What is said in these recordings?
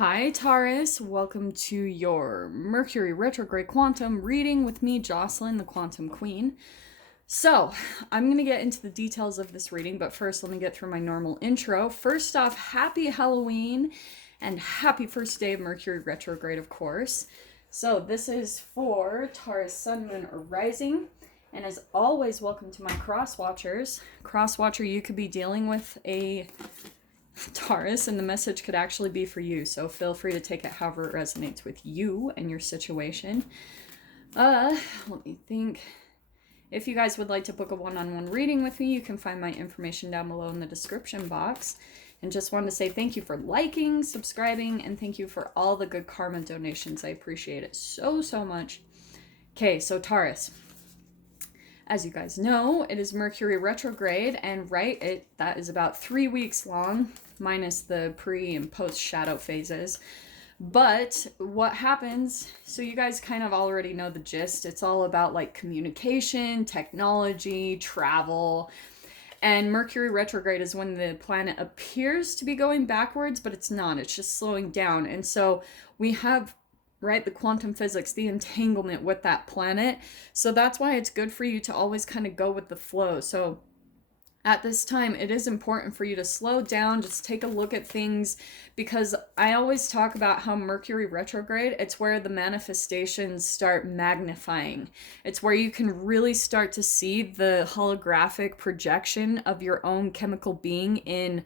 Hi, Taurus. Welcome to your Mercury Retrograde Quantum reading with me, Jocelyn, the Quantum Queen. So, I'm going to get into the details of this reading, but first, let me get through my normal intro. First off, happy Halloween and happy first day of Mercury Retrograde, of course. So, this is for Taurus, Sun, Moon, or Rising. And as always, welcome to my cross watchers. Cross watcher, you could be dealing with a Taurus, and the message could actually be for you, so feel free to take it however it resonates with you and your situation. Let me think. If you guys would like to book a one-on-one reading with me, you can find my information down below in the description box. And just wanted to say thank you for liking, subscribing, and thank you for all the good karma donations. I appreciate it so much. Okay, so Taurus. As you guys know, it is Mercury retrograde, and that is about 3 weeks long, minus the pre and post shadow phases. But what happens, so you guys kind of already know the gist. It's all about like communication, technology, travel. And Mercury retrograde is when the planet appears to be going backwards, but it's not. It's just slowing down. And so we have the quantum physics, the entanglement with that planet. So that's why it's good for you to always kind of go with the flow. So at this time, it is important for you to slow down, just take a look at things, because I always talk about how Mercury retrograde, it's where the manifestations start magnifying. It's where you can really start to see the holographic projection of your own chemical being in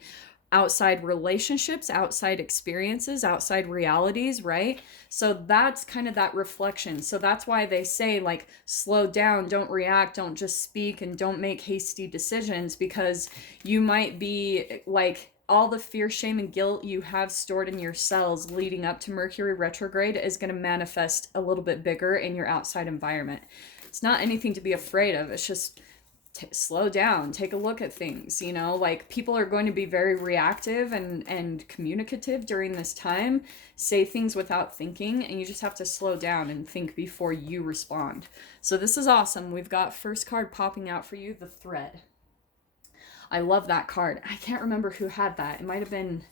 outside relationships, outside experiences, outside realities, right? So that's kind of that reflection. So that's why they say, like, slow down, don't react, don't just speak, and don't make hasty decisions, because you might be like, all the fear, shame, and guilt you have stored in your cells leading up to Mercury retrograde is going to manifest a little bit bigger in your outside environment. It's not anything to be afraid of. It's just slow down, take a look at things, like people are going to be very reactive and communicative during this time, say things without thinking, and you just have to slow down and think before you respond. So this is awesome. We've got first card popping out for you, the Thread. I love that card. I can't remember who had that. It might have been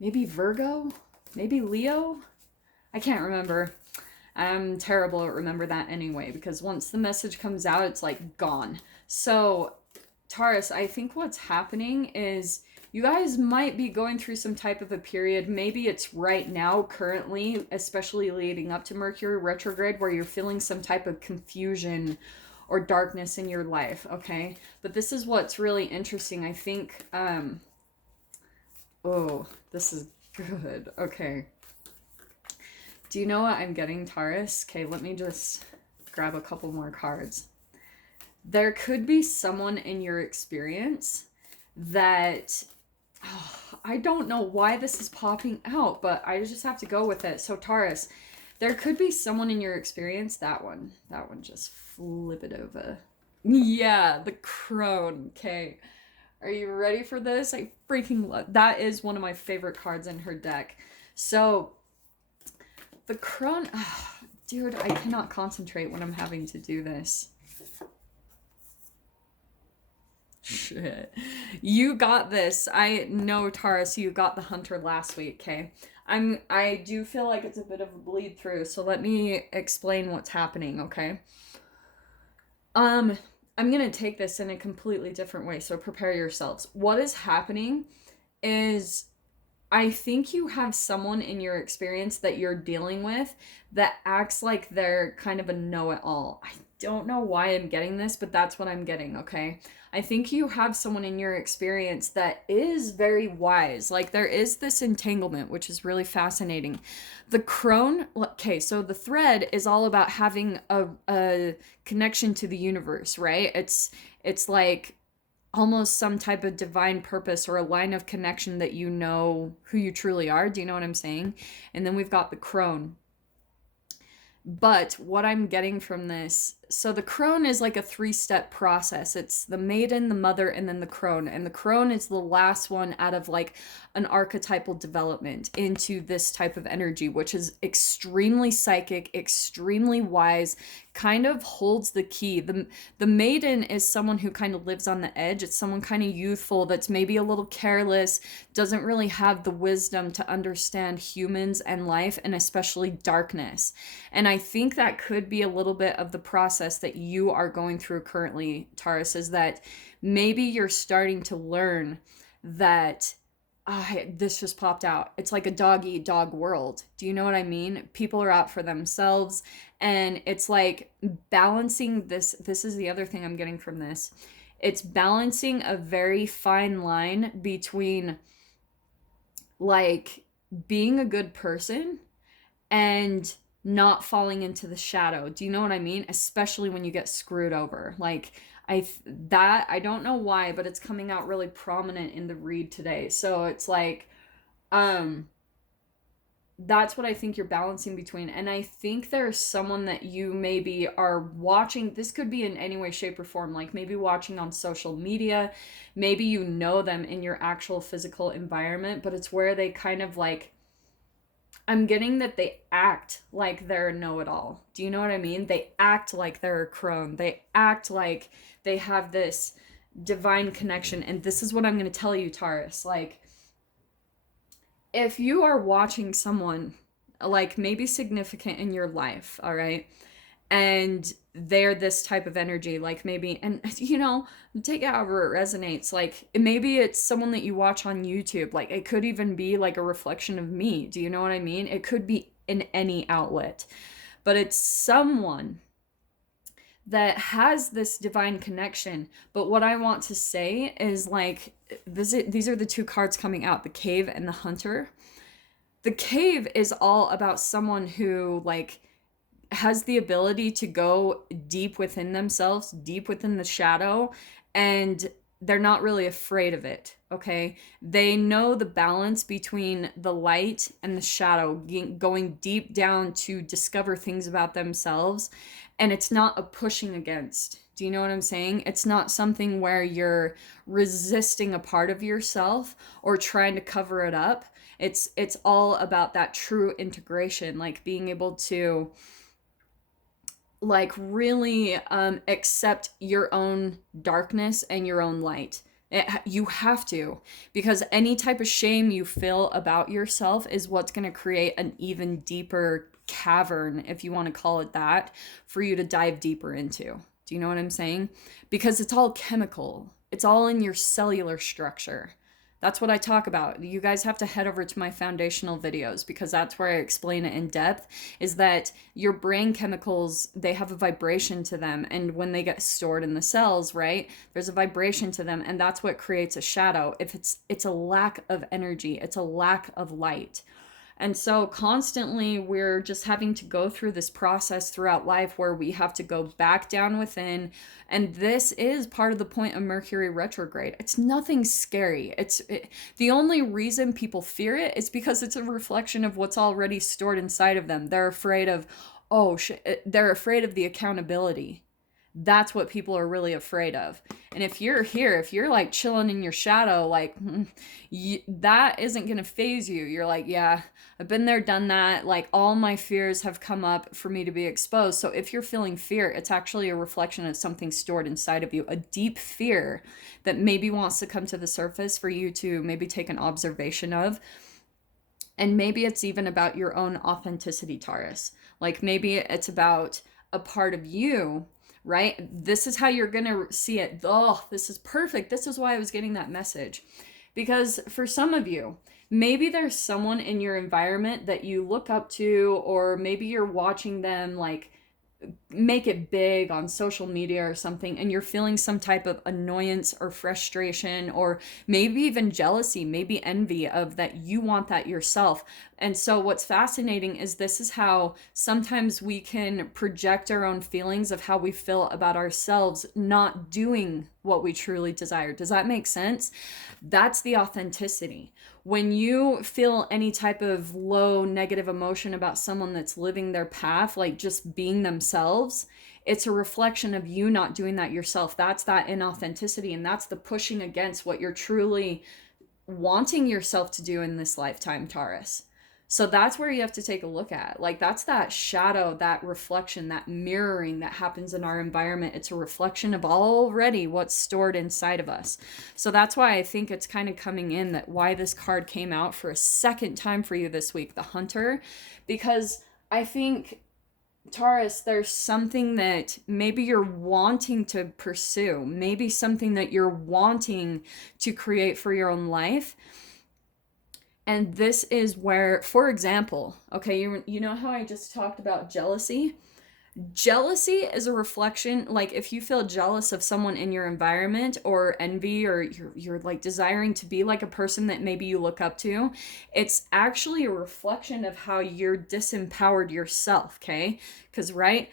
maybe Virgo, maybe Leo. I can't remember. I'm terrible at remember that anyway, because once the message comes out, it's like gone. So Taurus, I think what's happening is you guys might be going through some type of a period. Maybe it's right now, currently, especially leading up to Mercury retrograde, where you're feeling some type of confusion or darkness in your life, okay? But this is what's really interesting. I think, oh, this is good. Okay. Do you know what I'm getting, Taurus? Okay, let me just grab a couple more cards. There could be someone in your experience that, I don't know why this is popping out, but I just have to go with it. So Taurus, there could be someone in your experience, that one just flip it over. Yeah, the crone. Okay, are you ready for this? I freaking love, that is one of my favorite cards in her deck. So the crone, dude, I cannot concentrate when I'm having to do this. Shit. You got this. I know, Taurus, you got the Hunter last week, okay? I do feel like it's a bit of a bleed through, so let me explain what's happening, okay? I'm gonna take this in a completely different way, so prepare yourselves. What is happening is, I think you have someone in your experience that you're dealing with that acts like they're kind of a know-it-all. I don't know why I'm getting this, but that's what I'm getting, okay? I think you have someone in your experience that is very wise. Like, there is this entanglement, which is really fascinating. The crone, okay, so the Thread is all about having a connection to the universe, right? It's like almost some type of divine purpose or a line of connection that you know who you truly are. Do you know what I'm saying? And then we've got the crone. But what I'm getting from this, so the crone is like a 3-step process. It's the maiden, the mother, and then the crone. And the crone is the last one out of like an archetypal development into this type of energy, which is extremely psychic, extremely wise, kind of holds the key. The maiden is someone who kind of lives on the edge. It's someone kind of youthful that's maybe a little careless, doesn't really have the wisdom to understand humans and life, and especially darkness. And I think that could be a little bit of the process that you are going through currently, Taurus, is that maybe you're starting to learn that this just popped out. It's like a dog eat dog world. Do you know what I mean? People are out for themselves, and it's like balancing this. This is the other thing I'm getting from this. It's balancing a very fine line between like being a good person and not falling into the shadow. Do you know what I mean? Especially when you get screwed over. Like I don't know why, but it's coming out really prominent in the read today. So it's like that's what I think you're balancing between. And I think there's someone that you maybe are watching. This could be in any way, shape, or form, like maybe watching on social media. Maybe you know them in your actual physical environment, but it's where they kind of like, I'm getting that they act like they're a know-it-all. Do you know what I mean? They act like they're a crone. They act like they have this divine connection. And this is what I'm going to tell you, Taurus. Like, if you are watching someone, like maybe significant in your life, all right, and they're this type of energy, like maybe, and you know, take it however it resonates, like maybe it's someone that you watch on YouTube, like it could even be like a reflection of me. Do you know what I mean? It could be in any outlet, but it's someone that has this divine connection. But what I want to say is like these are the two cards coming out, the cave and the hunter. The cave is all about someone who like has the ability to go deep within themselves, deep within the shadow, and they're not really afraid of it, okay? They know the balance between the light and the shadow, going deep down to discover things about themselves, and it's not a pushing against. Do you know what I'm saying? It's not something where you're resisting a part of yourself or trying to cover it up. It's all about that true integration, like being able to like really accept your own darkness and your own light. You have to, because any type of shame you feel about yourself is what's going to create an even deeper cavern, if you want to call it that, for you to dive deeper into. Do you know what I'm saying? Because it's all chemical. It's all in your cellular structure. That's what I talk about. You guys have to head over to my foundational videos, because that's where I explain it in depth, is that your brain chemicals, they have a vibration to them. And when they get stored in the cells, right, there's a vibration to them. And that's what creates a shadow. If it's a lack of energy, it's a lack of light. And so constantly we're just having to go through this process throughout life where we have to go back down within. And this is part of the point of Mercury retrograde. It's nothing scary. The only reason people fear it is because it's a reflection of what's already stored inside of them. They're afraid of, they're afraid of the accountability. That's what people are really afraid of. And if you're here, if you're like chilling in your shadow, like that isn't going to phase you. You're like, yeah, I've been there, done that. Like all my fears have come up for me to be exposed. So if you're feeling fear, it's actually a reflection of something stored inside of you, a deep fear that maybe wants to come to the surface for you to maybe take an observation of. And maybe it's even about your own authenticity, Taurus. Like maybe it's about a part of you, right? This is how you're going to see it. Oh, this is perfect. This is why I was getting that message. Because for some of you, maybe there's someone in your environment that you look up to, or maybe you're watching them like make it big on social media or something, and you're feeling some type of annoyance or frustration, or maybe even jealousy, maybe envy of that you want that yourself. And so what's fascinating is this is how sometimes we can project our own feelings of how we feel about ourselves not doing what we truly desire. Does that make sense? That's the authenticity. When you feel any type of low negative emotion about someone that's living their path, like just being themselves, themselves, it's a reflection of you not doing that yourself. That's that inauthenticity, and that's the pushing against what you're truly wanting yourself to do in this lifetime, Taurus. So that's where you have to take a look at. Like, that's that shadow, that reflection, that mirroring that happens in our environment. It's a reflection of already what's stored inside of us. So that's why I think it's kind of coming in, that why this card came out for a second time for you this week, the Hunter, because I think, Taurus, there's something that maybe you're wanting to pursue, maybe something that you're wanting to create for your own life. And this is where, for example, okay, you know how I just talked about jealousy? Jealousy is a reflection, like if you feel jealous of someone in your environment, or envy, or you're like desiring to be like a person that maybe you look up to, it's actually a reflection of how you're disempowered yourself, okay? Because, right,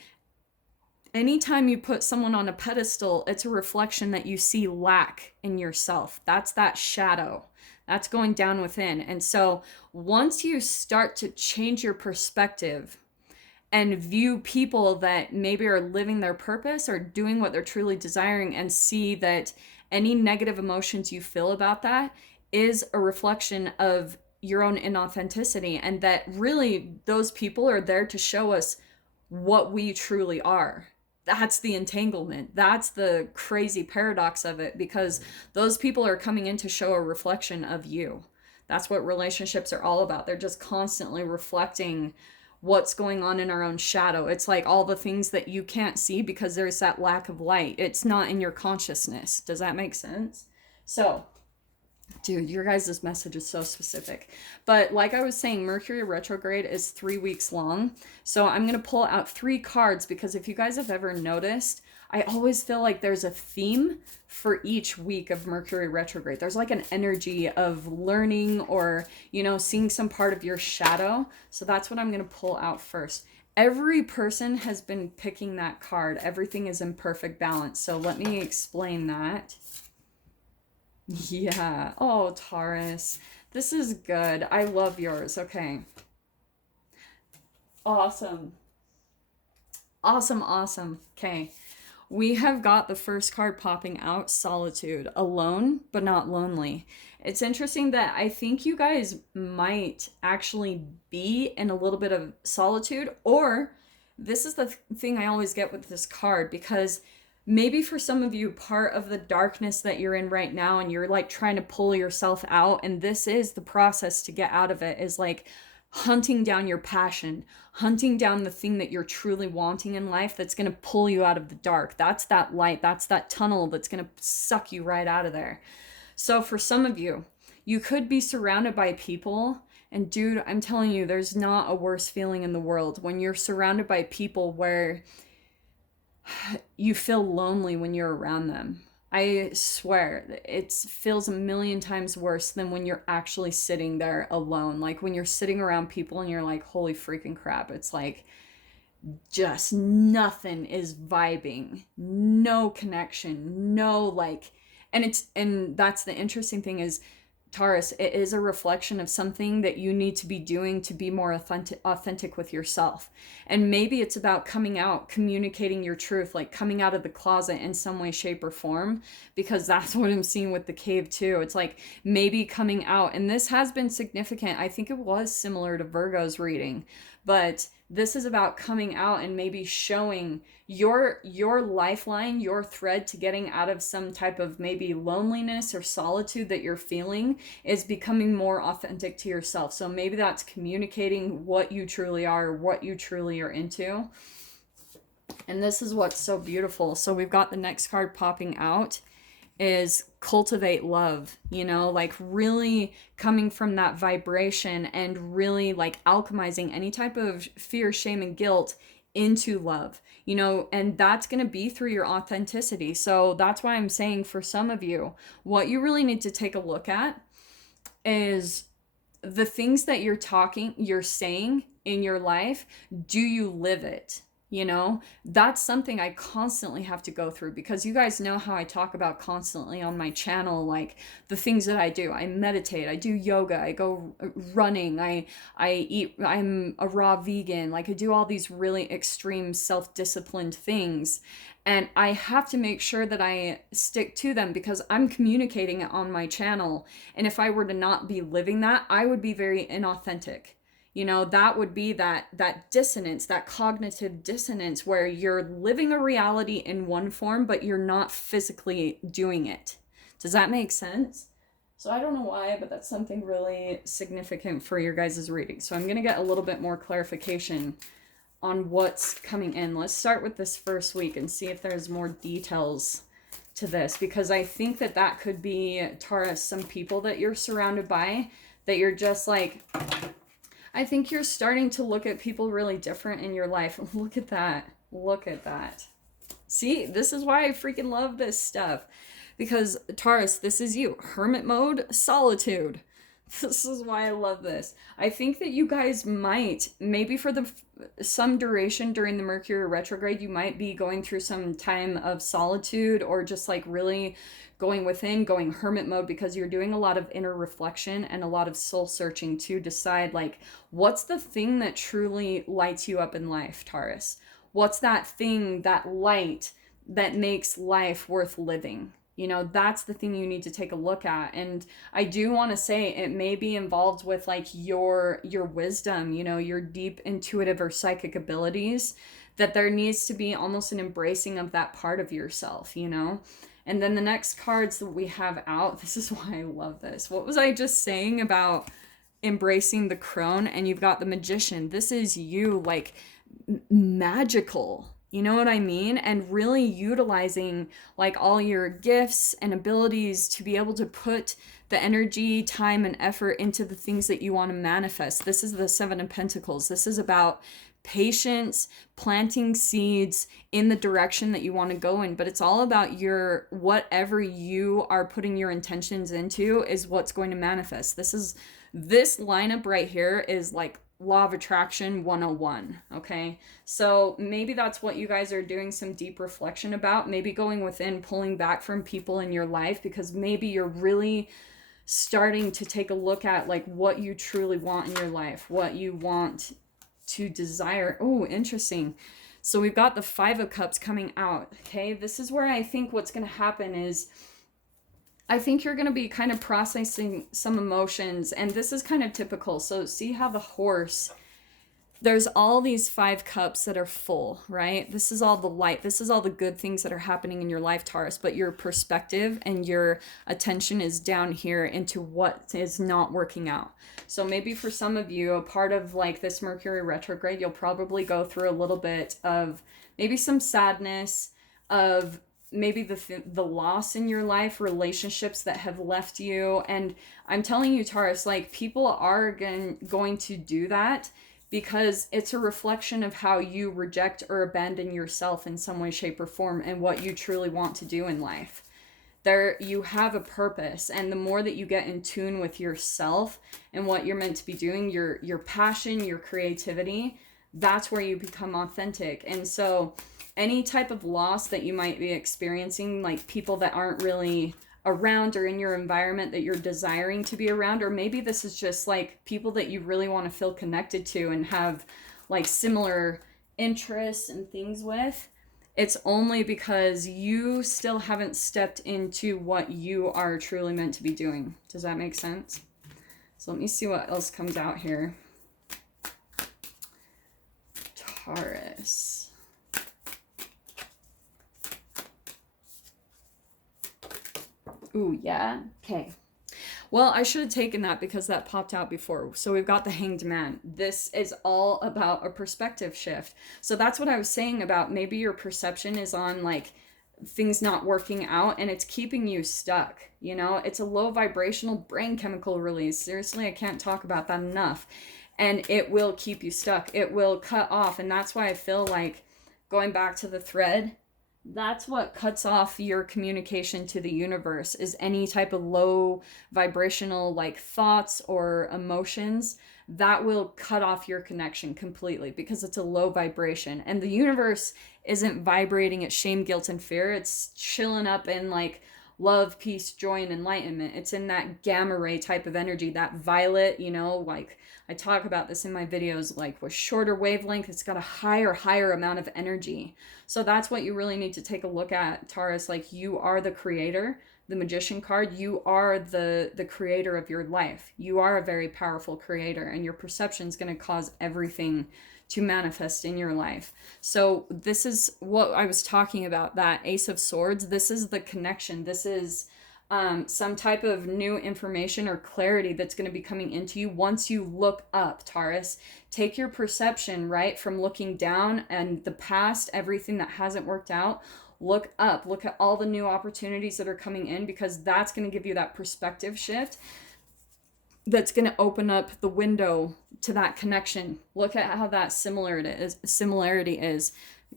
anytime you put someone on a pedestal, it's a reflection that you see lack in yourself. That's that shadow. That's going down within. And so once you start to change your perspective and view people that maybe are living their purpose or doing what they're truly desiring, and see that any negative emotions you feel about that is a reflection of your own inauthenticity, and that really those people are there to show us what we truly are. That's the entanglement. That's the crazy paradox of it, because those people are coming in to show a reflection of you. That's what relationships are all about. They're just constantly reflecting what's going on in our own shadow. It's like all the things that you can't see because there's that lack of light. It's not in your consciousness. Does that make sense? So, dude, your guys' message is so specific. But like I was saying, Mercury retrograde is 3 weeks long. So I'm going to pull out 3 cards, because if you guys have ever noticed, I always feel like there's a theme for each week of Mercury retrograde. There's like an energy of learning, or, you know, seeing some part of your shadow. So that's what I'm going to pull out first. Every person has been picking that card. Everything is in perfect balance. So let me explain that. Yeah. Oh, Taurus. This is good. I love yours. Okay. Awesome. Awesome, awesome. Okay. We have got the first card popping out, Solitude. Alone, but not lonely. It's interesting that I think you guys might actually be in a little bit of solitude, or this is the thing I always get with this card, because maybe for some of you, part of the darkness that you're in right now, and you're like trying to pull yourself out, and this is the process to get out of it, is like hunting down your passion, hunting down the thing that you're truly wanting in life that's going to pull you out of the dark. That's that light, that's that tunnel that's going to suck you right out of there. So for some of you, you could be surrounded by people, and dude, I'm telling you, there's not a worse feeling in the world when you're surrounded by people where you feel lonely when you're around them. I swear, it feels a million times worse than when you're actually sitting there alone. Like when you're sitting around people and you're like, holy freaking crap. It's like just nothing is vibing. No connection. No like, and that's the interesting thing is, Taurus, it is a reflection of something that you need to be doing to be more authentic with yourself. And maybe it's about coming out, communicating your truth, like coming out of the closet in some way, shape, or form, because that's what I'm seeing with the cave too. It's like maybe coming out, and this has been significant. I think it was similar to Virgo's reading, but this is about coming out and maybe showing your lifeline, your thread to getting out of some type of maybe loneliness or solitude that you're feeling, is becoming more authentic to yourself. So maybe that's communicating what you truly are, what you truly are into. And this is what's so beautiful. So we've got the next card popping out is cultivate love, you know, like really coming from that vibration and really like alchemizing any type of fear, shame, and guilt into love, you know, and that's going to be through your authenticity. So that's why I'm saying for some of you, what you really need to take a look at is the things that you're saying in your life. Do you live it? You know, that's something I constantly have to go through, because you guys know how I talk about constantly on my channel, like the things that I do. I meditate, I do yoga, I go running, I eat, I'm a raw vegan, like I do all these really extreme self-disciplined things. And I have to make sure that I stick to them because I'm communicating it on my channel. And if I were to not be living that, I would be very inauthentic. You know, that would be that dissonance, that cognitive dissonance, where you're living a reality in one form but you're not physically doing it. Does that make sense? So I don't know why, but that's something really significant for your guys' reading. So I'm going to get a little bit more clarification on what's coming in. Let's start with this first week and see if there's more details to this, because I think that that could be, Taurus, some people that you're surrounded by that you're just like, I think you're starting to look at people really different in your life. Look at that. Look at that. See, this is why I freaking love this stuff. Because, Taurus, this is you. Hermit mode, solitude. This is why I love this. I think that you guys might, maybe for some duration during the Mercury retrograde, you might be going through some time of solitude, or just like really going within, going hermit mode, because you're doing a lot of inner reflection and a lot of soul searching to decide, like, what's the thing that truly lights you up in life, Taurus? What's that thing, that light that makes life worth living? You know, that's the thing you need to take a look at. And I do want to say it may be involved with like your wisdom, you know, your deep intuitive or psychic abilities, that there needs to be almost an embracing of that part of yourself, you know? And then the next cards that we have out, this is why I love this. What was I just saying about embracing the crone? And you've got the magician. This is you, like, magical. You know what I mean? And really utilizing like all your gifts and abilities to be able to put the energy, time, and effort into the things that you want to manifest. This is the Seven of Pentacles. This is about patience, planting seeds in the direction that you want to go in. But it's all about your, whatever you are putting your intentions into is what's going to manifest. This lineup right here is like Law of Attraction 101, okay? So maybe that's what you guys are doing some deep reflection about, maybe going within, pulling back from people in your life, because maybe you're really starting to take a look at like what you truly want in your life, what you want to desire. Oh, interesting. So we've got the Five of Cups coming out, okay? This is where I think what's going to happen is, I think you're going to be kind of processing some emotions, and this is kind of typical. So see how the horse, there's all these 5 cups that are full, right? This is all the light. This is all the good things that are happening in your life, Taurus, but your perspective and your attention is down here into what is not working out. So maybe for some of you, a part of like this Mercury retrograde, you'll probably go through a little bit of maybe some sadness, of maybe the loss in your life, relationships that have left you. And I'm telling you, Taurus, like, people are going to do that because it's a reflection of how you reject or abandon yourself in some way, shape, or form, and what you truly want to do in life. There, you have a purpose, and the more that you get in tune with yourself and what you're meant to be doing, your passion, your creativity, that's where you become authentic. And so any type of loss that you might be experiencing, like people that aren't really around or in your environment that you're desiring to be around, or maybe this is just like people that you really want to feel connected to and have like similar interests and things with, it's only because you still haven't stepped into what you are truly meant to be doing. Does that make sense? So let me see what else comes out here. Taurus. Ooh, yeah? Okay. Well, I should have taken that because that popped out before. So we've got the Hanged Man. This is all about a perspective shift. So that's what I was saying about maybe your perception is on like things not working out and it's keeping you stuck. You know, it's a low vibrational brain chemical release. Seriously, I can't talk about that enough. And it will keep you stuck. It will cut off. And that's why I feel like, going back to the thread, That's what cuts off your communication to the universe, is any type of low vibrational like thoughts or emotions. That will cut off your connection completely because it's a low vibration, and the universe isn't vibrating at shame, guilt, and fear. It's chilling up in like love, peace, joy, and enlightenment. It's in that gamma ray type of energy, that violet, like I talk about this in my videos, like with shorter wavelength, it's got a higher amount of energy. So that's what you really need to take a look at, Taurus. Like, you are the creator, the magician card. You are the creator of your life. You are a very powerful creator, and your perception is going to cause everything to manifest in your life. So this is what I was talking about, that Ace of Swords. This is the connection. This is some type of new information or clarity that's going to be coming into you once you look up, Taurus. Take your perception, right, from looking down and the past, everything that hasn't worked out. Look up, look at all the new opportunities that are coming in, because that's going to give you that perspective shift that's going to open up the window to that connection. Look at how that similarity is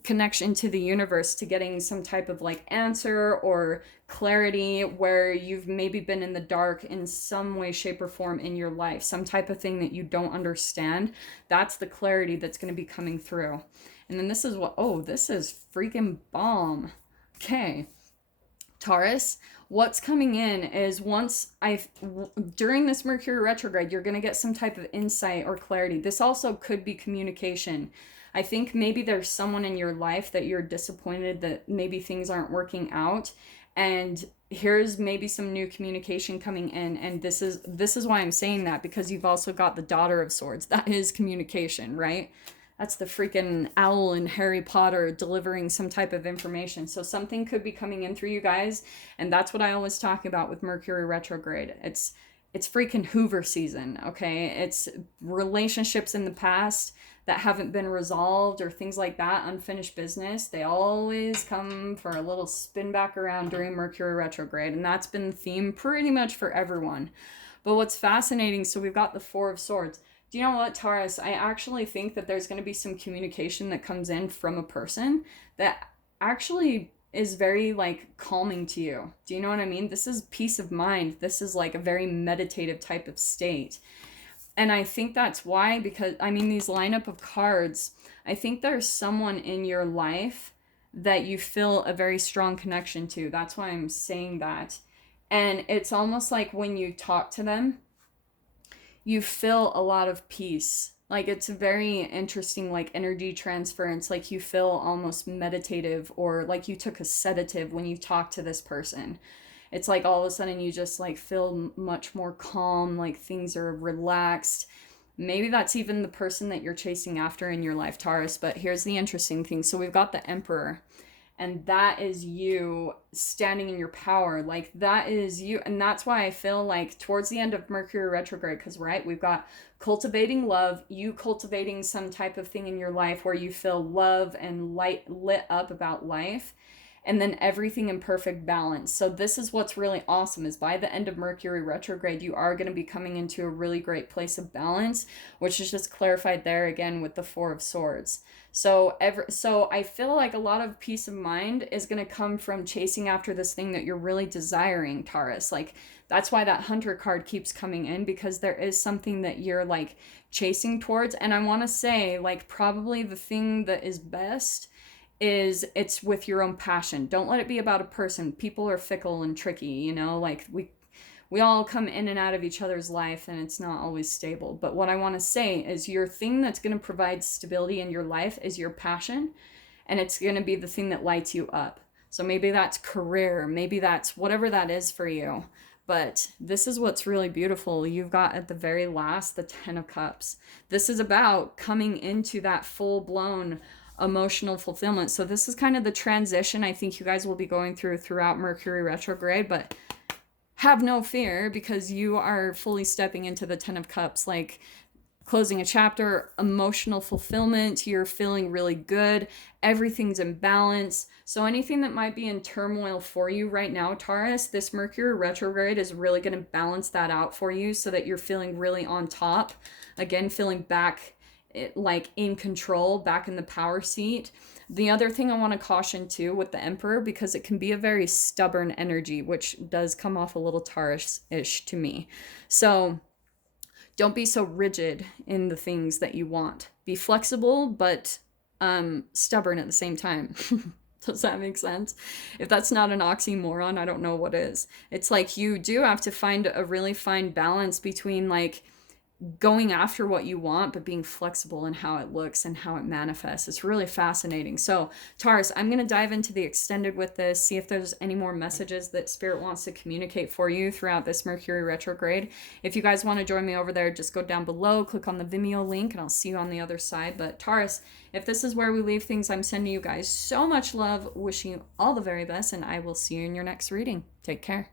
connection to the universe, to getting some type of like answer or clarity where you've maybe been in the dark in some way, shape, or form in your life, some type of thing that you don't understand. That's the clarity that's going to be coming through. And then this is this is freaking bomb. Okay, Taurus, what's coming in is during this Mercury retrograde, you're going to get some type of insight or clarity. This also could be communication. I think maybe there's someone in your life that you're disappointed that maybe things aren't working out, and here's maybe some new communication coming in. And this is why I'm saying that, because you've also got the Daughter of Swords. That is communication, right? That's the freaking owl in Harry Potter delivering some type of information. So something could be coming in through you guys. And that's what I always talk about with Mercury retrograde. It's freaking Hoover season, okay? It's relationships in the past that haven't been resolved or things like that, unfinished business. They always come for a little spin back around during Mercury retrograde. And that's been the theme pretty much for everyone. But what's fascinating, so we've got the Four of Swords. Do you know what, Taurus? I actually think that there's going to be some communication that comes in from a person that actually is very like calming to you. Do you know what I mean? This is peace of mind. This is like a very meditative type of state. And I think that's why, because I mean, these lineup of cards, I think there's someone in your life that you feel a very strong connection to. That's why I'm saying that. And it's almost like when you talk to them, you feel a lot of peace. Like, it's a very interesting like energy transference. Like, you feel almost meditative, or like you took a sedative when you talk to this person. It's like all of a sudden you just like feel much more calm, like things are relaxed. Maybe that's even the person that you're chasing after in your life, Taurus. But here's the interesting thing. So we've got the Emperor, and that is you standing in your power. Like, that is you. And that's why I feel like towards the end of Mercury retrograde, because right, we've got cultivating love, you cultivating some type of thing in your life where you feel love and lit up about life, and then everything in perfect balance. So this is what's really awesome, is by the end of Mercury retrograde, you are going to be coming into a really great place of balance, which is just clarified there again with the Four of Swords. So I feel like a lot of peace of mind is going to come from chasing after this thing that you're really desiring, Taurus. Like, that's why that Hunter card keeps coming in, because there is something that you're like chasing towards. And I want to say, like, probably the thing that is best is it's with your own passion. Don't let it be about a person. People are fickle and tricky, like we all come in and out of each other's life, and it's not always stable. But what I want to say is, your thing that's going to provide stability in your life is your passion, and it's going to be the thing that lights you up. So maybe that's career, maybe that's whatever that is for you. But this is what's really beautiful. You've got at the very last the Ten of Cups. This is about coming into that full-blown emotional fulfillment. So this is kind of the transition I think you guys will be going throughout Mercury retrograde, but have no fear, because you are fully stepping into the Ten of Cups, like closing a chapter, emotional fulfillment. You're feeling really good. Everything's in balance. So anything that might be in turmoil for you right now, Taurus, this Mercury retrograde is really going to balance that out for you so that you're feeling really on top. Again, feeling back like in control, back in the power seat. The other thing I want to caution too with the Emperor, because it can be a very stubborn energy, which does come off a little Taurus-ish to me. So don't be so rigid in the things that you want. Be flexible, but stubborn at the same time. Does that make sense? If that's not an oxymoron, I don't know what is. It's like you do have to find a really fine balance between like going after what you want, but being flexible in how it looks and how it manifests. It's really fascinating. So, Taurus, I'm going to dive into the extended with this, see if there's any more messages that Spirit wants to communicate for you throughout this Mercury retrograde. If you guys want to join me over there, just go down below, click on the Vimeo link, and I'll see you on the other side. But, Taurus, if this is where we leave things, I'm sending you guys so much love, wishing you all the very best, and I will see you in your next reading. Take care.